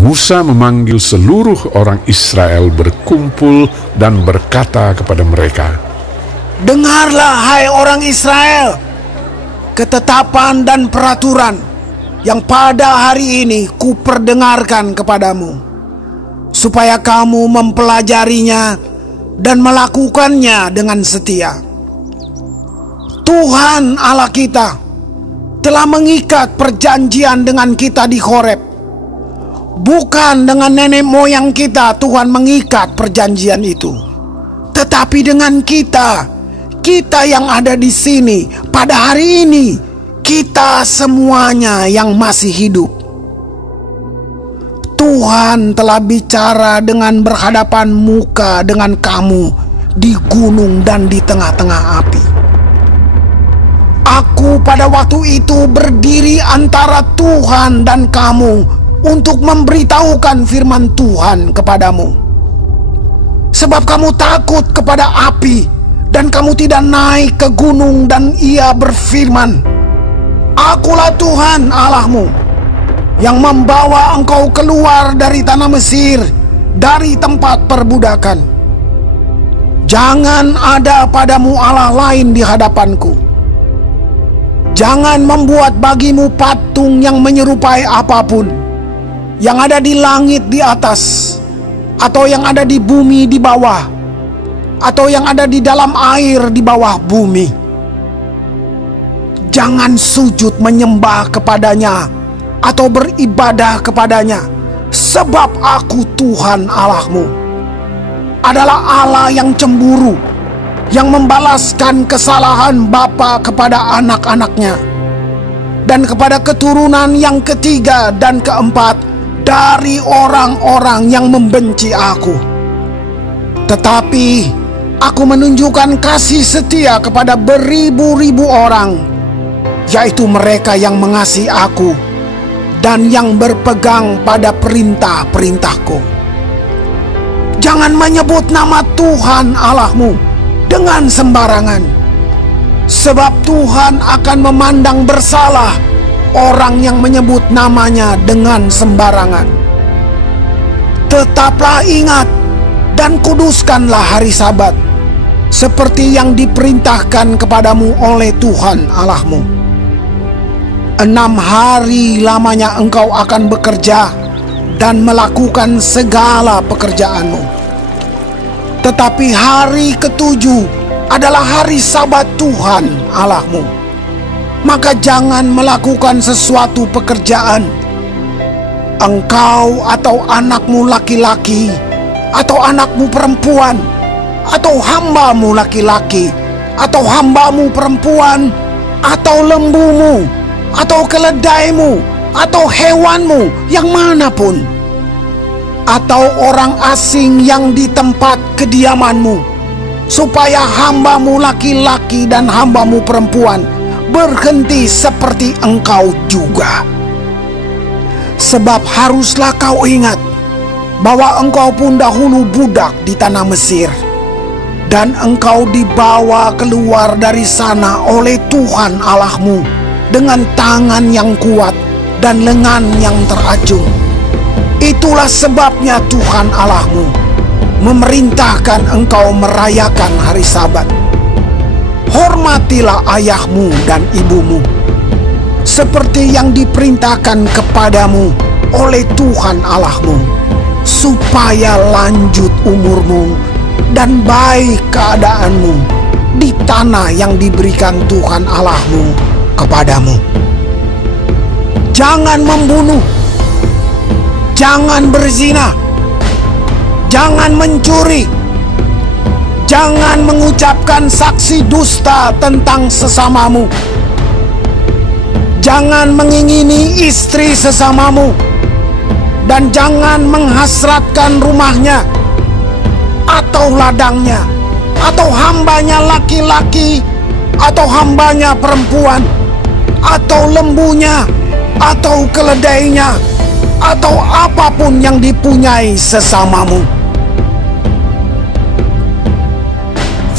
Musa memanggil seluruh orang Israel berkumpul dan berkata kepada mereka, "Dengarlah, hai orang Israel, ketetapan dan peraturan yang pada hari ini kuperdengarkan kepadamu, supaya kamu mempelajarinya dan melakukannya dengan setia. Tuhan Allah kita telah mengikat perjanjian dengan kita di Horeb. Bukan dengan nenek moyang kita Tuhan mengikat perjanjian itu, tetapi dengan kita yang ada di sini pada hari ini, kita semuanya yang masih hidup. Tuhan telah bicara dengan berhadapan muka dengan kamu di gunung dan di tengah-tengah api. Aku pada waktu itu berdiri antara Tuhan dan kamu untuk memberitahukan firman Tuhan kepadamu. Sebab kamu takut kepada api dan kamu tidak naik ke gunung, dan ia berfirman, Akulah Tuhan Allahmu yang membawa engkau keluar dari tanah Mesir, dari tempat perbudakan. Jangan ada padamu Allah lain di hadapanku. Jangan membuat bagimu patung yang menyerupai apapun, yang ada di langit di atas, atau yang ada di bumi di bawah, atau yang ada di dalam air di bawah bumi. Jangan sujud menyembah kepadanya atau beribadah kepadanya, sebab aku Tuhan Allahmu adalah Allah yang cemburu, yang membalaskan kesalahan bapa kepada anak-anaknya, dan kepada keturunan yang ketiga dan keempat dari orang-orang yang membenci aku. Tetapi aku menunjukkan kasih setia kepada beribu-ribu orang, yaitu mereka yang mengasihi aku dan yang berpegang pada perintah-perintahku. Jangan menyebut nama Tuhan Allahmu dengan sembarangan, sebab Tuhan akan memandang bersalah orang yang menyebut namanya dengan sembarangan. Tetaplah ingat dan kuduskanlah hari Sabat, seperti yang diperintahkan kepadamu oleh Tuhan Allahmu. 6 hari lamanya engkau akan bekerja dan melakukan segala pekerjaanmu. Tetapi hari ketujuh adalah hari Sabat Tuhan Allahmu. Maka jangan melakukan sesuatu pekerjaan, engkau atau anakmu laki-laki, atau anakmu perempuan, atau hambamu laki-laki, atau hambamu perempuan, atau lembumu, atau keledaimu, atau hewanmu yang manapun, atau orang asing yang di tempat kediamanmu, supaya hambamu laki-laki dan hambamu perempuan berhenti seperti engkau juga. Sebab haruslah kau ingat bahwa engkau pun dahulu budak di tanah Mesir, dan engkau dibawa keluar dari sana oleh Tuhan Allahmu dengan tangan yang kuat dan lengan yang terajung. Itulah sebabnya Tuhan Allahmu memerintahkan engkau merayakan hari Sabat. Hormatilah ayahmu dan ibumu, seperti yang diperintahkan kepadamu oleh Tuhan Allahmu, supaya lanjut umurmu dan baik keadaanmu di tanah yang diberikan Tuhan Allahmu kepadamu. Jangan membunuh, jangan berzina, jangan mencuri, jangan mengucapkan saksi dusta tentang sesamamu, jangan mengingini istri sesamamu, dan jangan menghasratkan rumahnya, atau ladangnya, atau hambanya laki-laki, atau hambanya perempuan, atau lembunya, atau keledainya, atau apapun yang dipunyai sesamamu.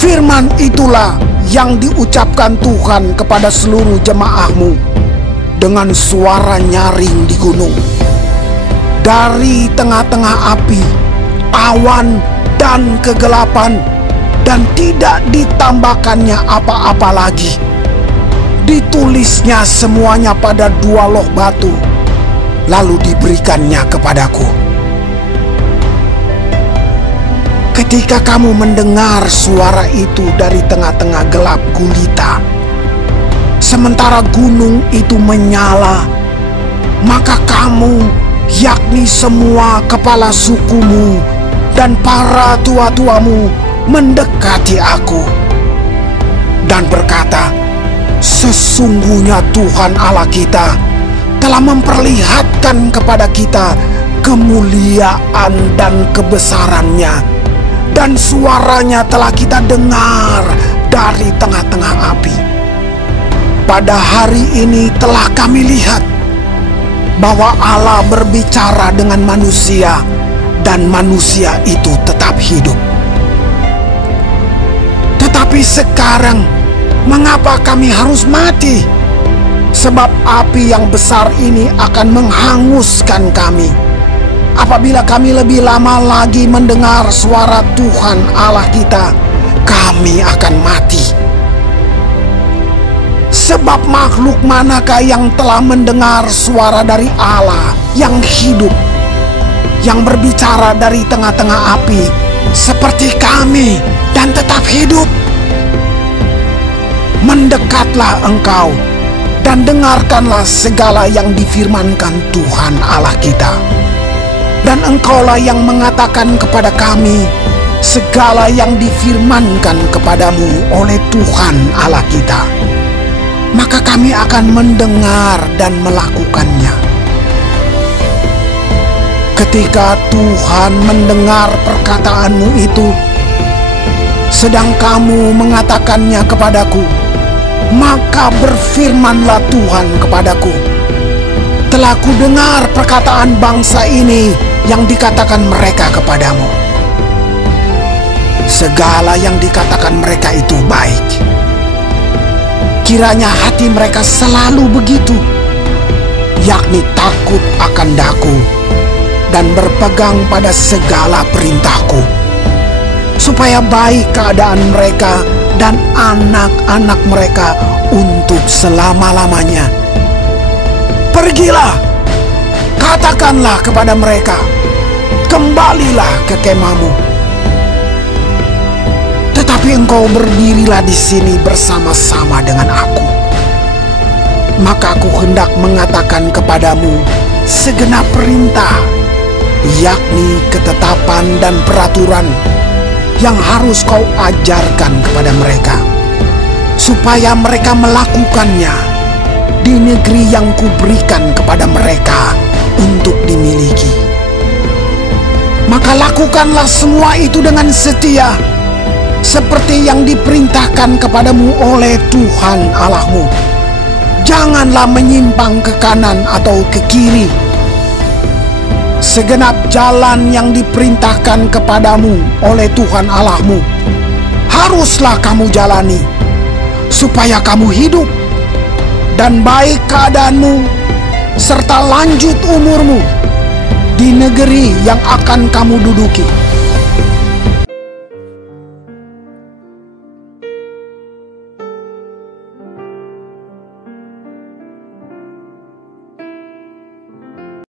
Firman itulah yang diucapkan Tuhan kepada seluruh jemaahmu dengan suara nyaring di gunung. dari tengah-tengah api, awan, dan kegelapan, dan tidak ditambahkannya apa-apa lagi. Ditulisnya semuanya pada 2 loh batu, lalu diberikannya kepadaku. Ketika kamu mendengar suara itu dari tengah-tengah gelap gulita, sementara gunung itu menyala, maka kamu, yakni semua kepala sukumu dan para tua-tuamu, mendekati aku dan berkata, sesungguhnya Tuhan Allah kita telah memperlihatkan kepada kita kemuliaan dan kebesarannya, dan suaranya telah kita dengar dari tengah-tengah api. Pada hari ini telah kami lihat bahwa Allah berbicara dengan manusia, dan manusia itu tetap hidup. Tetapi sekarang, mengapa kami harus mati? Sebab api yang besar ini akan menghanguskan kami. Apabila kami lebih lama lagi mendengar suara Tuhan Allah kita, kami akan mati. Sebab makhluk manakah yang telah mendengar suara dari Allah yang hidup, yang berbicara dari tengah-tengah api seperti kami dan tetap hidup? Mendekatlah engkau dan dengarkanlah segala yang difirmankan Tuhan Allah kita. Dan engkaulah yang mengatakan kepada kami segala yang difirmankan kepadamu oleh Tuhan Allah kita. Maka kami akan mendengar dan melakukannya. Ketika Tuhan mendengar perkataanmu itu, sedang kamu mengatakannya kepadaku, maka berfirmanlah Tuhan kepadaku, telah kudengar perkataan bangsa ini yang dikatakan mereka kepadamu. Segala yang dikatakan mereka itu baik. Kiranya hati mereka selalu begitu, yakni takut akan daku dan berpegang pada segala perintahku, supaya baik keadaan mereka dan anak-anak mereka untuk selama-lamanya. Pergilah, katakanlah kepada mereka, kembalilah ke kemahmu. Tetapi engkau berdirilah di sini bersama-sama dengan aku. Maka aku hendak mengatakan kepadamu segenap perintah, yakni ketetapan dan peraturan yang harus kau ajarkan kepada mereka, supaya mereka melakukannya di negeri yang kuberikan kepada mereka untuk dimiliki. Maka lakukanlah semua itu dengan setia, seperti yang diperintahkan kepadamu oleh Tuhan Allahmu. Janganlah menyimpang ke kanan atau ke kiri. Segenap jalan yang diperintahkan kepadamu oleh Tuhan Allahmu haruslah kamu jalani, supaya kamu hidup dan baik keadaanmu serta lanjut umurmu di negeri yang akan kamu duduki.